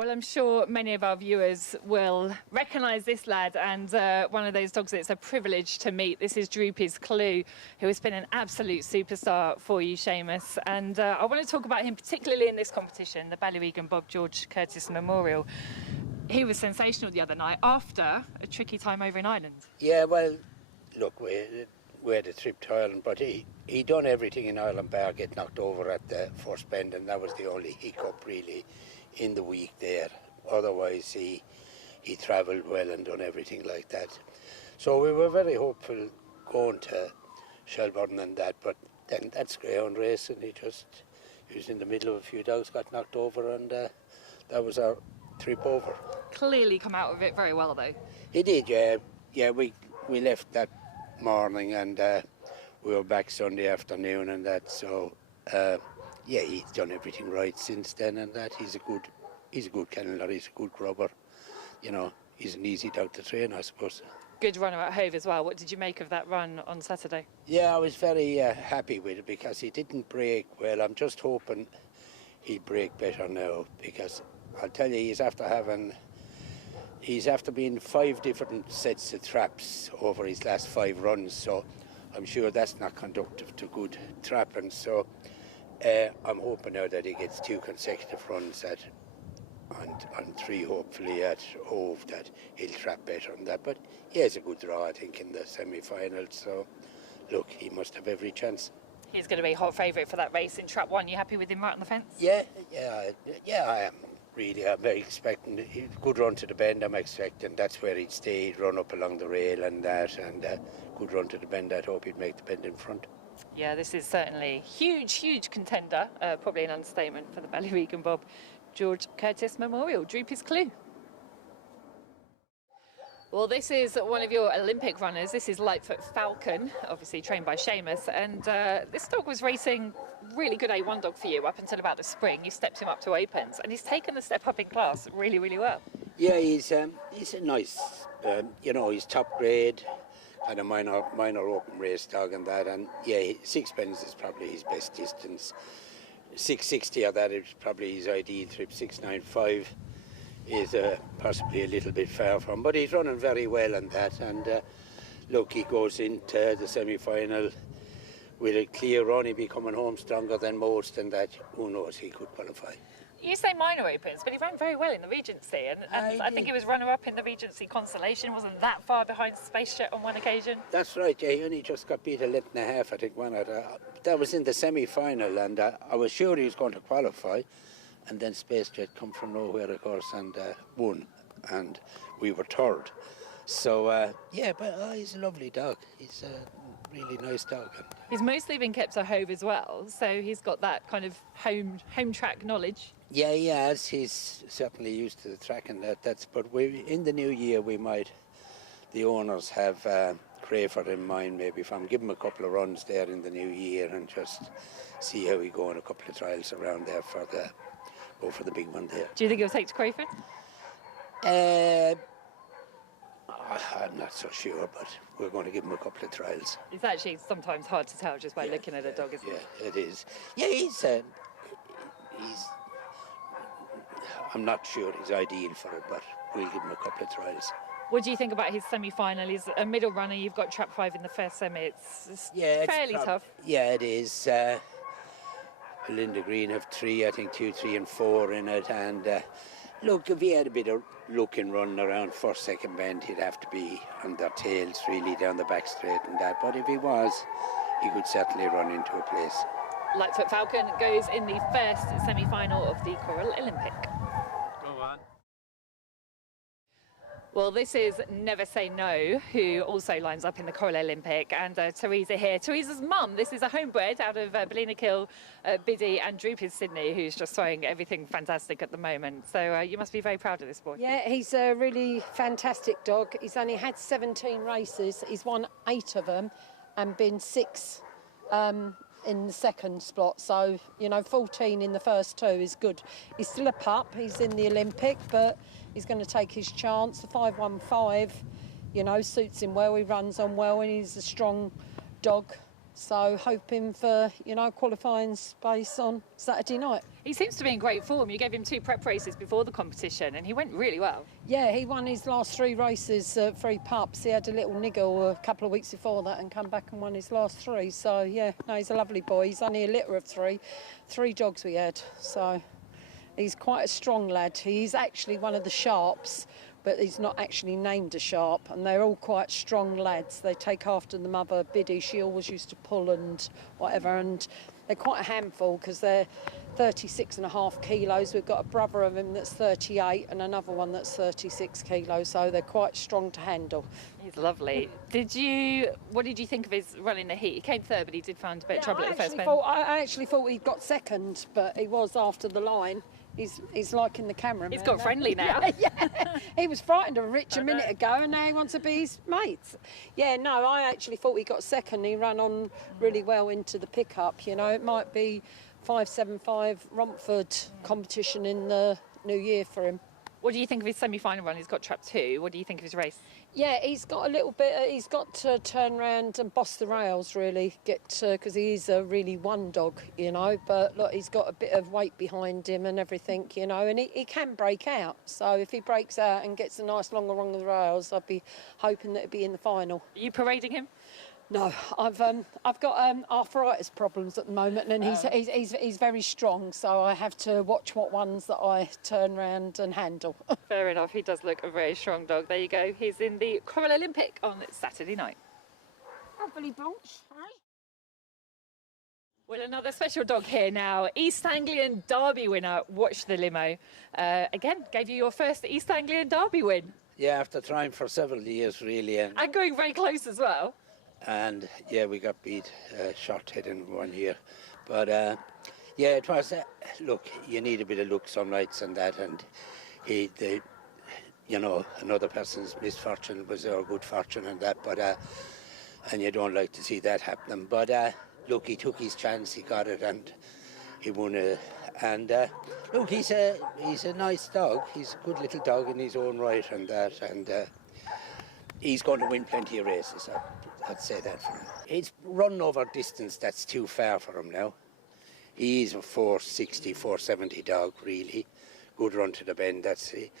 Well, I'm sure many of our viewers will recognise this lad, and one of those dogs that's a privilege to meet. This is Droopys Clue, who has been an absolute superstar for you, Seamus. And I want to talk about him particularly in this competition, the Ballyregan Bob Curtis Memorial. He was sensational the other night after a tricky time over in Ireland. Yeah, well, look, we had a trip to Ireland, but he done everything in Ireland bar get knocked over at the first bend, and that was the only hiccup really in the week there. Otherwise he travelled well and done everything like that. So we were very hopeful going to Shelburne and that, but then that's greyhound racing. He was in the middle of a few dogs, got knocked over, and that was our trip over. Clearly come out of it very well though. He did, yeah. Yeah, we left that morning and we were back Sunday afternoon and that, so yeah, he's done everything right since then and that. He's a good kenneler, he's a good grubber. You know, he's an easy dog to train, I suppose. Good runner at Hove as well. What did you make of that run on Saturday? Yeah, I was very happy with it because he didn't break well. I'm just hoping he'll break better now, because I'll tell you, he's after being 5 different sets of traps over his last 5 runs, so I'm sure that's not conducive to good trapping. So I'm hoping now that he gets 2 consecutive runs and 3 hopefully at Hove, that he'll trap better than that. But he has a good draw, I think, in the semi-final, so look, he must have every chance. He's going to be a hot favourite for that race in Trap 1. You happy with him right on the fence? Yeah, I am. Really, I'm expecting a good run to the bend. I'm expecting that's where he'd stay, he'd run up along the rail and that, and good run to the bend. I'd hope he'd make the bend in front. Yeah, this is certainly huge contender. Probably an understatement for the Ballyregan Bob Curtis Memorial. Droopys Clue. Well, this is one of your Olympic runners. This is Lightfoot Falcon, obviously trained by Seamus, and this dog was racing really good A1 dog for you up until about the spring. You stepped him up to opens, and he's taken the step up in class really well. Yeah, he's a nice, you know, he's top grade, kind of minor open race dog and that, and yeah, 6 bends is probably his best distance. 660 or that is probably his ideal trip. 695 is possibly a little bit far from, but he's running very well on that, and look, he goes into the semi-final with a clear run. He'll be coming home stronger than most, and that, who knows, he could qualify. You say minor opens, but he ran very well in the Regency, and I think he was runner-up in the Regency Constellation. Wasn't that far behind Space Jet on one occasion. That's right, yeah, he only just got beat a length and a half, I think, that was in the semi-final, and I was sure he was going to qualify. And then Space Jet come from nowhere, of course, and won, and we were third. So, yeah, but he's a lovely dog. He's a really nice dog. He's mostly been kept at Hove as well, so he's got that kind of home track knowledge. Yeah, he has. He's certainly used to the track and that. But in the new year, the owners have Crayford in mind, maybe give him a couple of runs there in the new year and just see how he go in a couple of trials around there go for the big one there. Do you think he'll take to Crayford? I'm not so sure, but we're going to give him a couple of trials. It's actually sometimes hard to tell just by looking at a dog, isn't it? Yeah, it is. Yeah, he's I'm not sure he's ideal for it, but we'll give him a couple of trials. What do you think about his semi-final? He's a middle runner. You've got Trap 5 in the first semi. It's fairly tough. Yeah, it is. Linda Green have 3, I think 2, 3 and 4 in it, and look, if he had a bit of luck in running around first, second bend, he'd have to be on their tails really down the back straight and that, but if he was, he could certainly run into a place. Lightfoot Falcon goes in the first semi-final of the Coral Olympic. Go on. Well, this is Never Say No, who also lines up in the Coral Olympic, and Teresa here. Teresa's mum, this is a homebred out of Ballyregan, Biddy and Droopys Sydney, who's just throwing everything fantastic at the moment. So you must be very proud of this boy. Yeah, he's a really fantastic dog. He's only had 17 races. He's won 8 of them and been 6 in the second spot. So, you know, 14 in the first 2 is good. He's still a pup. He's in the Olympic, but he's going to take his chance. The 515, you know, suits him well. He runs on well and he's a strong dog. So hoping for, you know, qualifying space on Saturday night. He seems to be in great form. You gave him 2 prep races before the competition and he went really well. Yeah, he won his last 3 races, 3 pups. He had a little niggle a couple of weeks before that and come back and won his last 3. So, yeah, no, he's a lovely boy. He's only a litter of 3 dogs we had. So he's quite a strong lad. He's actually one of the sharps, but he's not actually named a sharp, and they're all quite strong lads. They take after the mother, Biddy. She always used to pull and whatever, and they're quite a handful because they're 36.5 kilos. We've got a brother of him that's 38 and another one that's 36 kilos, so they're quite strong to handle. He's lovely. What did you think of his running the heat? He came third, but he did find a bit of trouble at the first bend. I actually thought he got second, but he was after the line. He's liking the camera. He's got friendly now. Yeah. He was frightened of Rich a minute ago, and now he wants to be his mates. Yeah, no, I actually thought he got second. He ran on really well into the pickup. You know, it might be 575 Romford competition in the new year for him. What do you think of his semi-final run? He's got trap 2. What do you think of his race? Yeah, he's got a little bit. He's got to turn around and boss the rails, really, because he is a really one dog, you know. But look, he's got a bit of weight behind him and everything, you know, and he can break out. So if he breaks out and gets a nice longer run of the rails, I'd be hoping that he'd be in the final. Are you parading him? No, I've got arthritis problems at the moment, and he's very strong, so I have to watch what ones that I turn round and handle. Fair enough. He does look a very strong dog. There you go. He's in the Coral Olympic on Saturday night. Billy Blanche, right? Well, another special dog here now. East Anglian Derby winner. Watch the Limo. Again, gave you your first East Anglian Derby win. Yeah, after trying for several years, really. And going very close as well. And yeah, we got beat short hit in 1 year. But yeah, it was, look, you need a bit of luck some nights and that, and you know, another person's misfortune was our good fortune and that, but and you don't like to see that happening. But look, he took his chance, he got it, and he won it. And look, he's a nice dog. He's a good little dog in his own right and that, and he's going to win plenty of races. I'd say that for him. He's run over distance that's too far for him now. He's a 460, 470 dog, really. Good run to the bend, that's it.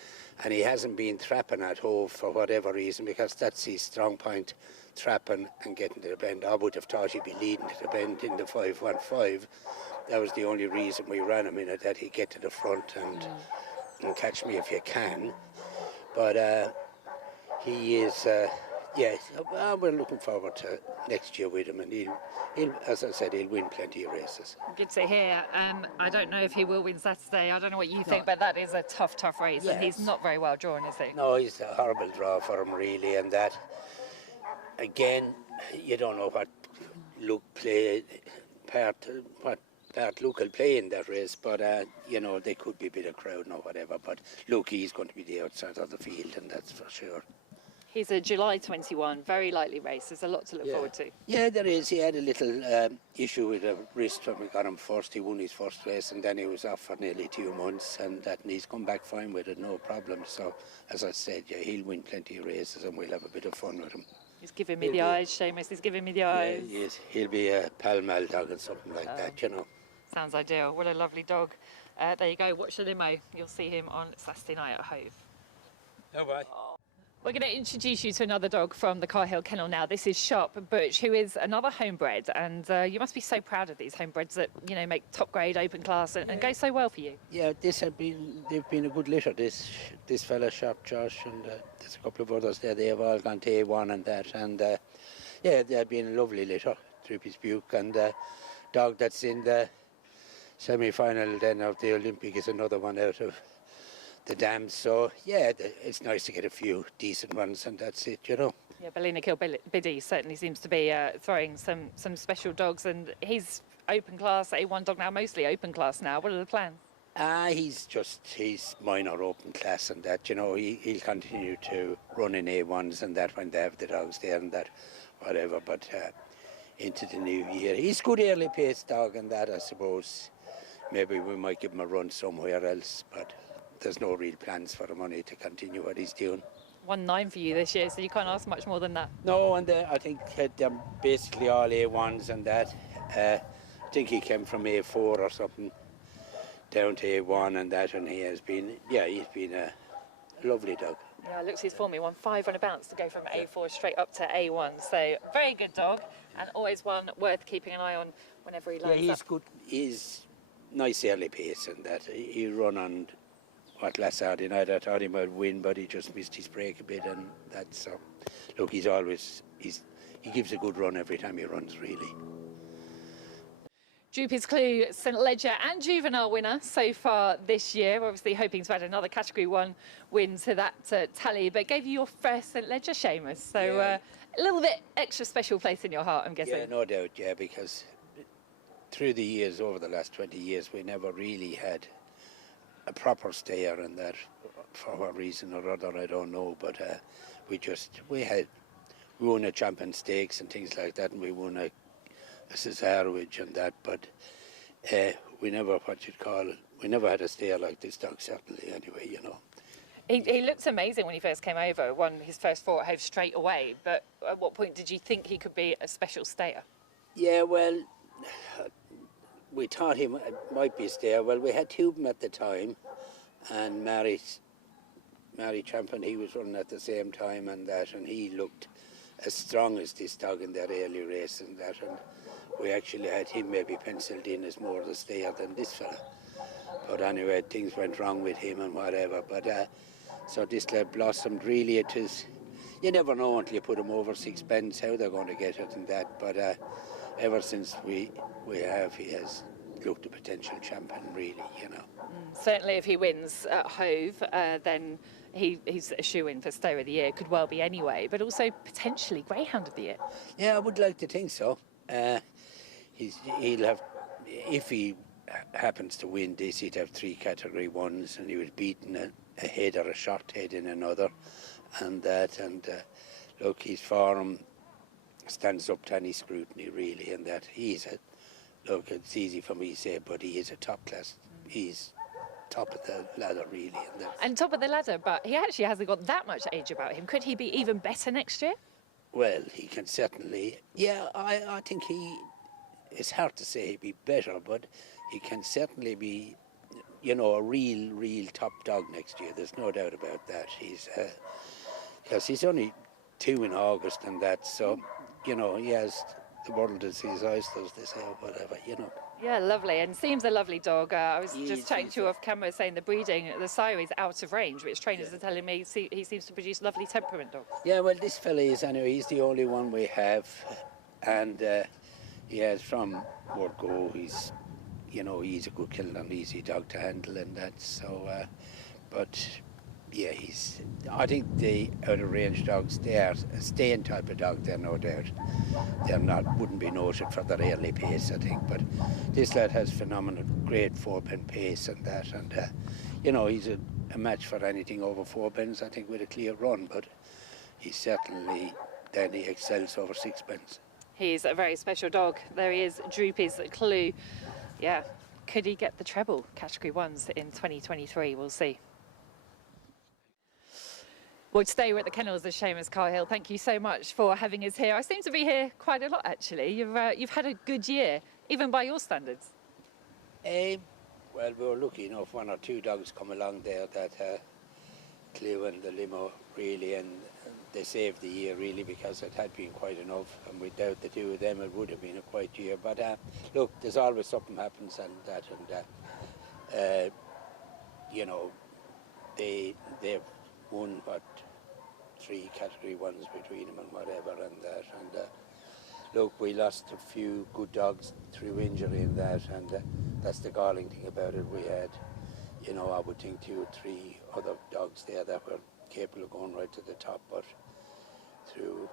And he hasn't been trapping at Hove for whatever reason, because that's his strong point, trapping and getting to the bend. I would have thought he'd be leading to the bend in the 515. That was the only reason we ran him in it, that he'd get to the front and catch me if you can. But he is... yeah, we're looking forward to next year with him, and he'll, as I said, he'll win plenty of races. Good to hear. I don't know if he will win Saturday. I don't know what you think, but that is a tough race, yes. And he's not very well drawn, is he? No, he's a horrible draw for him, really, and that, again, you don't know what part Luke will play in that race, but, you know, there could be a bit of crowd or whatever, but Luke, he's going to be the outside of the field, and that's for sure. He's a July 21, very likely race. There's a lot to look forward to. Yeah, there is. He had a little issue with a wrist when we got him first. He won his first race, and then he was off for nearly 2 months, and he's come back fine with it, no problem. So, as I said, yeah, he'll win plenty of races, and we'll have a bit of fun with him. He's giving me the eyes, Seamus. He's giving me the eyes. Yeah, yes, he'll be a Pall Mall dog or something like that, you know. Sounds ideal. What a lovely dog. There you go. Watch the Limo. You'll see him on Saturday night at Hove. Oh, bye. We're going to introduce you to another dog from the Cahill Kennel now. This is Sharp Butch, who is another homebred, and you must be so proud of these homebreds that, you know, make top grade open class and go so well for you. Yeah, they've been a good litter. This fella, Sharp Josh, and there's a couple of others there. They have all gone to A1 and that, and yeah, they've been a lovely litter. Droopys Buke, and dog that's in the semi-final then of the Olympic is another one out of the dams. So yeah, it's nice to get a few decent runs, and that's it, you know. Yeah, Ballyregan Biddy certainly seems to be throwing some special dogs, and he's open class, A1 dog now, mostly open class now. What are the plans? He's minor open class and that, you know. He'll continue to run in A1s and that when they have the dogs there and that, whatever, but into the new year. He's good early pace dog and that, I suppose. Maybe we might give him a run somewhere else, but there's no real plans for the money to continue what he's doing. 1-9 for you this year, so you can't ask much more than that. No, and I think they're basically all A1s and that. I think he came from A4 or something down to A1 and that, and he has been, he's been a lovely dog. Yeah, looks his form. He won 5 on a bounce to go from A4 straight up to A1. So very good dog, and always one worth keeping an eye on whenever he lines Yeah, he's up. good. He's nice early pace and that. He run on last Saturday night. I thought he might win, but he just missed his break a bit, and that's so. Look, he gives a good run every time he runs, really. Droopys Clue, St Ledger and Juvenile winner so far this year. We're obviously hoping to add another Category 1 win to that tally, but gave you your first St Ledger, Seamus. So a little bit extra special place in your heart, I'm guessing. Yeah, no doubt, yeah, because through the years, over the last 20 years, we never really had a proper stayer, and that, for what reason or other, I don't know, but we won a Champion Stakes and things like that, and we won a Cesarewitch and that, but we never, we never had a stayer like this dog, certainly, anyway, you know. He looks amazing when he first came over, won his first 4 at Hove straight away, but at what point did you think he could be a special stayer? Yeah, well, we thought he might be a stayer. Well, we had 2 of them at the time, and Mary Champion, he was running at the same time and that, and he looked as strong as this dog in that early race and that, and we actually had him maybe penciled in as more the stayer than this fella. But anyway, things went wrong with him and whatever. But so this lad blossomed. Really, it is. You never know until you put him over 6 bends how they're going to get it and that. But ever since he has looked a potential champion, really, you know. Certainly, if he wins at Hove, then he's a shoe-in for Stayer of the Year. Could well be anyway, but also potentially Greyhound of the Year. Yeah, I would like to think so. He'll have, if he happens to win this, he'd have 3 Category 1s, and he was beaten a head or a short head in another, and that. And look, his form stands up to any scrutiny, really, and that look, it's easy for me to say, but he is a top class. He's top of the ladder, really. And top of the ladder, but he actually hasn't got that much age about him. Could he be even better next year? Well, he can certainly. Yeah, I think it's hard to say he'd be better, but he can certainly be, you know, a real top dog next year. There's no doubt about that. Because he's only 2 in August and that, so, you know, he has the world as his oysters, they say, or whatever, you know. Yeah, lovely, and seems a lovely dog. I was just chatting to you off camera saying the breeding, the sire is out of range, which trainers are telling me he seems to produce lovely temperament dogs. Yeah, well, this fella is, anyway, he's the only one we have, and he has from word go, he's a good killer and easy dog to handle and that, so, but yeah, I think the out-of-range dogs, they are a staying type of dog, they're no doubt. Wouldn't be noted for their early pace, I think, but this lad has phenomenal, great 4-pen pace and that, and, you know, he's a match for anything over 4 pens, I think, with a clear run, but he certainly, then he excels over 6 pens. He's a very special dog. There he is, Droopys Clue. Yeah, could he get the treble Category 1s in 2023? We'll see. Well, today we're at the Kennels of Seamus Cahill. Thank you so much for having us here. I seem to be here quite a lot, actually. You've had a good year, even by your standards. Well, we were lucky enough. 1 or 2 dogs come along there that Clue and the Limo, really, and they saved the year, really, because it had been quite enough. And without the 2 of them, it would have been a quiet year. But look, there's always something happens and that, and you know, they've won 3 Category 1s between them and whatever and that, and look, we lost a few good dogs through injury and that, and that's the galling thing about it. We had, you know, I would think 2 or 3 other dogs there that were capable of going right to the top, but through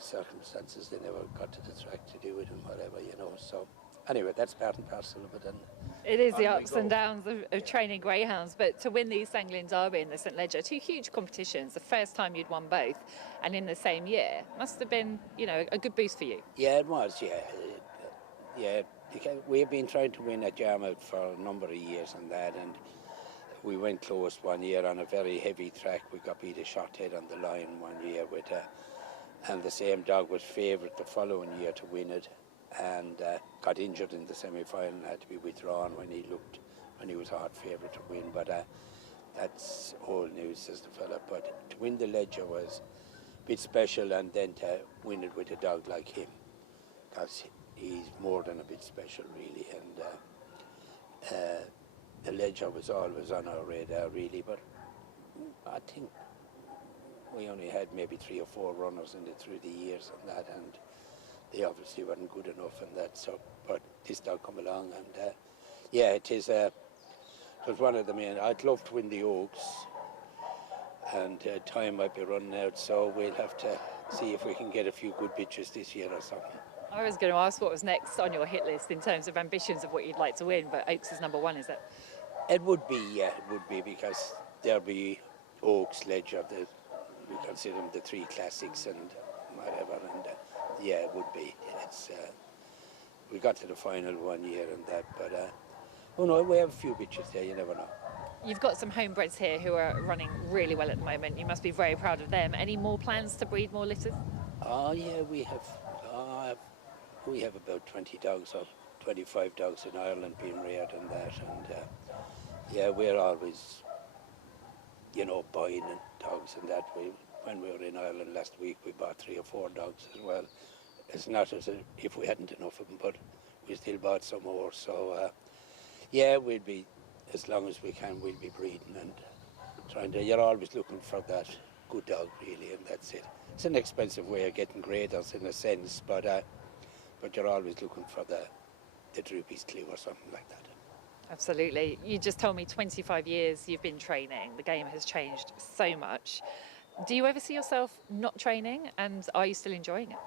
circumstances they never got to the track to do it and whatever, you know, so anyway, that's part and parcel of it. And it is the ups and downs of training greyhounds, but to win the East Anglian Derby and the St Ledger, 2 huge competitions, the first time you'd won both, and in the same year, must have been, you know, a good boost for you. Yeah, it was, yeah. Because we have been trying to win at Yarmouth for a number of years and that, and we went close one year on a very heavy track. We got beat a shot head on the line one year with, and the same dog was favourite the following year to win it, and got injured in the semi-final and had to be withdrawn when when he was a hot favourite to win, but that's old news, says the fella. But to win the Ledger was a bit special, and then to win it with a dog like him, because he's more than a bit special, really. And the Ledger was always on our radar, really, but I think we only had maybe 3 or 4 runners in it through the years and that, and they obviously weren't good enough and that. So, but this dog come along, and yeah, it was one of the main. I'd love to win the Oaks, and time might be running out, so we'll have to see if we can get a few good bitches this year or something. I was going to ask what was next on your hit list in terms of ambitions of what you'd like to win, but Oaks is number 1, is it? It would be, yeah, it would be, because there'll be Oaks, Ledger, we consider them the 3 classics and whatever, and yeah, it would be. It's we got to the final one year and that, but oh no, we have a few bitches there, you never know. You've got some homebreds here who are running really well at the moment. You must be very proud of them. Any more plans to breed more litters? Oh yeah, we have about 20 dogs or 25 dogs in Ireland being reared and that, and yeah, we're always, you know, buying dogs and that. When we were in Ireland last week, we bought 3 or 4 dogs as well. It's not as if we hadn't enough of them, but we still bought some more. So yeah, we'll be, as long as we can, we'll be breeding and trying to. You're always looking for that good dog, really, and that's it. It's an expensive way of getting graders in a sense, but you're always looking for the Droopys Clue or something like that. Absolutely. You just told me 25 years you've been training. The game has changed so much. Do you ever see yourself not training, and are you still enjoying it?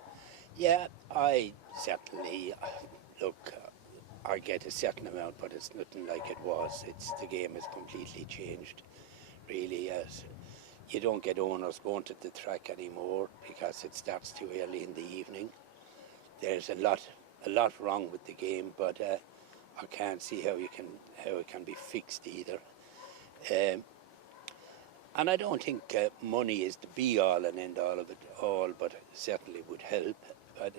Yeah, I certainly, look, I get a certain amount, but it's nothing like it was. The game has completely changed, really. You don't get owners going to the track anymore because it starts too early in the evening. There's a lot wrong with the game, but I can't see how it can be fixed either. And I don't think money is the be-all and end-all of it all, but it certainly would help. But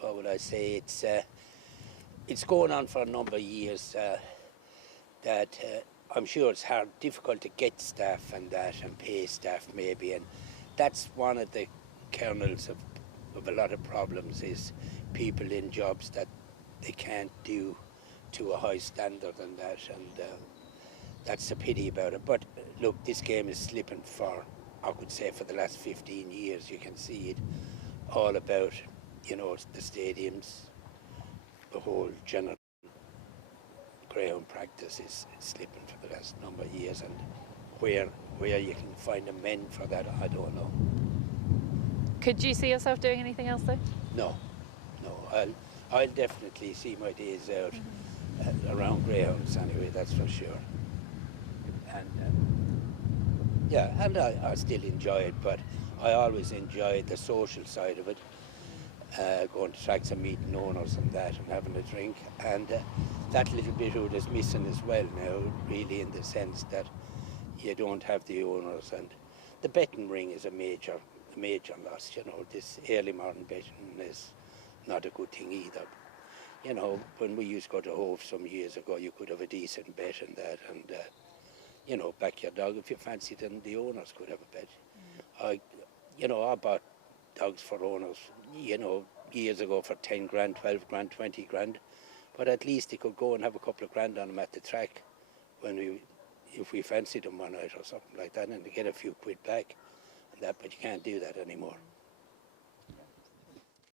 what would I say? It's going on for a number of years that I'm sure it's difficult to get staff and that, and pay staff maybe, and that's one of the kernels of a lot of problems, is people in jobs that they can't do to a high standard and that, and that's a pity about it. But look, this game is slipping I could say for the last 15 years. You can see it all about, you know, the stadiums, the whole general greyhound practice is slipping for the last number of years, and where you can find the men for that, I don't know. Could you see yourself doing anything else though? No. I'll definitely see my days out around greyhounds anyway, that's for sure. And yeah, and I still enjoy it, but I always enjoyed the social side of it, going to tracks and meeting owners and that, and having a drink, and that little bit of it is missing as well now, really, in the sense that you don't have the owners, and the betting ring is a major loss. You know, this early morning betting is not a good thing either. You know, when we used to go to Hove some years ago, you could have a decent bet in that, and you know, back your dog if you fancied, and the owners could have a bet. I bought dogs for owners, you know, years ago for 10 grand, 12 grand, 20 grand, but at least they could go and have a couple of grand on them at the track if we fancied them one night or something like that, and they get a few quid back and that, but you can't do that anymore.